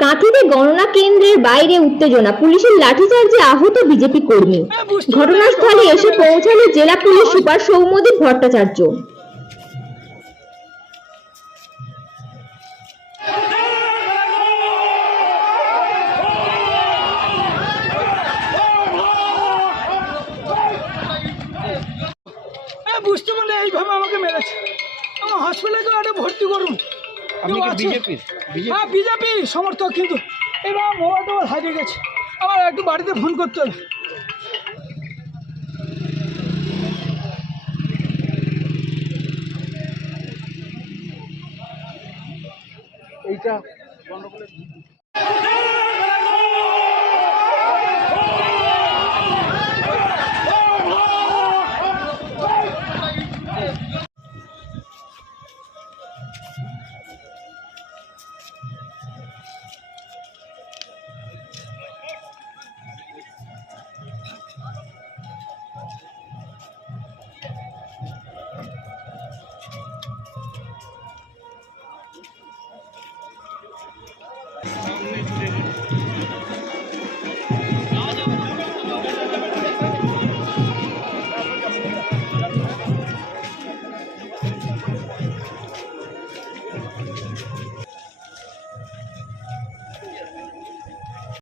কাঁথিতে গণনা কেন্দ্রের বাইরে উত্তেজনা, পুলিশের লাঠিচার্জে আহত বিজেপি কর্মী। ঘটনাস্থলে এসে পৌঁছালো জেলা পুলিশ সুপার সৌম্যদীপ ভট্টাচার্য। বুঝতে মানে এইভাবে আমাকে মেরেছে, আমার হসপিটালে ভর্তি করুন। হ্যাঁ বিজেপি সমর্থক, কিন্তু এবার মোবাইল টোবাইল হারিয়ে গেছে, আমার একটু বাড়িতে ফোন করতে হবে। এইটা সামনে